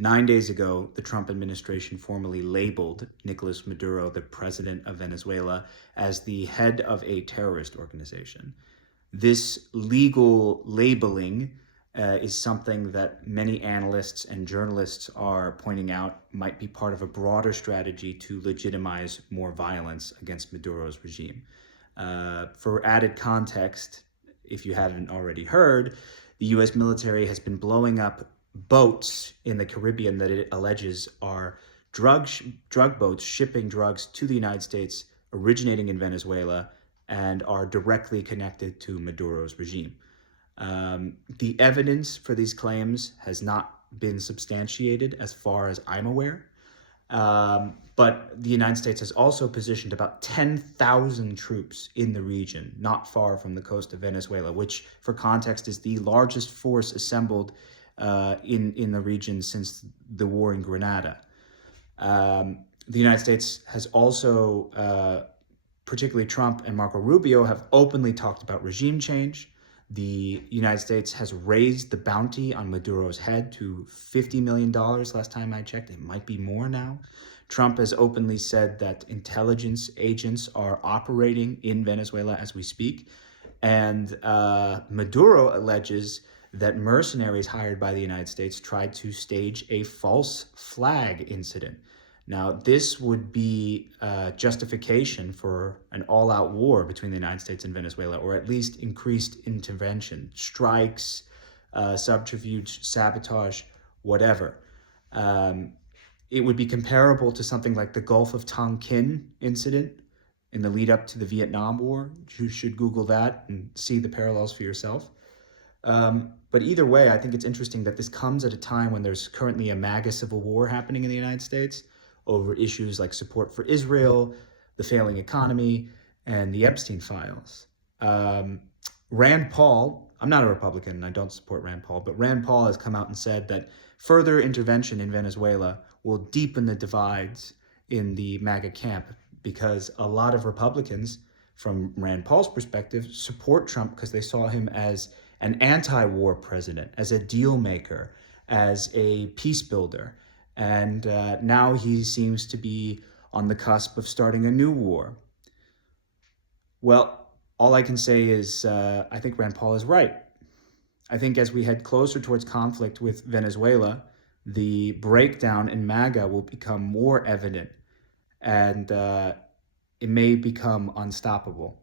9 days ago, the Trump administration formally labeled Nicolas Maduro, the president of Venezuela, as the head of a terrorist organization. This legal labeling is something that many analysts and journalists are pointing out might be part of a broader strategy to legitimize more violence against Maduro's regime. For added context, if you haven't already heard, the US military has been blowing up boats in the Caribbean that it alleges are drug boats shipping drugs to the United States, originating in Venezuela, and are directly connected to Maduro's regime. The evidence for these claims has not been substantiated as far as I'm aware. But the United States has also positioned about 10,000 troops in the region, not far from the coast of Venezuela, which, for context, is the largest force assembled in the region since the war in Grenada. The United States has also, particularly Trump and Marco Rubio, have openly talked about regime change. The United States has raised the bounty on Maduro's head to $50 million last time I checked. It might be more now. Trump has openly said that intelligence agents are operating in Venezuela as we speak. And Maduro alleges that mercenaries hired by the United States tried to stage a false flag incident. Now, this would be justification for an all-out war between the United States and Venezuela, or at least increased intervention, strikes, subterfuge, sabotage, whatever. It would be comparable to something like the Gulf of Tonkin incident in the lead up to the Vietnam War. You should Google that and see the parallels for yourself. But either way, I think it's interesting that this comes at a time when there's currently a MAGA civil war happening in the United States over issues like support for Israel, the failing economy, and the Epstein files. Rand Paul, I'm not a Republican and I don't support Rand Paul, but Rand Paul has come out and said that further intervention in Venezuela will deepen the divides in the MAGA camp, because a lot of Republicans, from Rand Paul's perspective, support Trump because they saw him as an anti-war president, as a deal maker, as a peace builder. And now he seems to be on the cusp of starting a new war. Well, all I can say is I think Rand Paul is right. I think as we head closer towards conflict with Venezuela, the breakdown in MAGA will become more evident, and it may become unstoppable.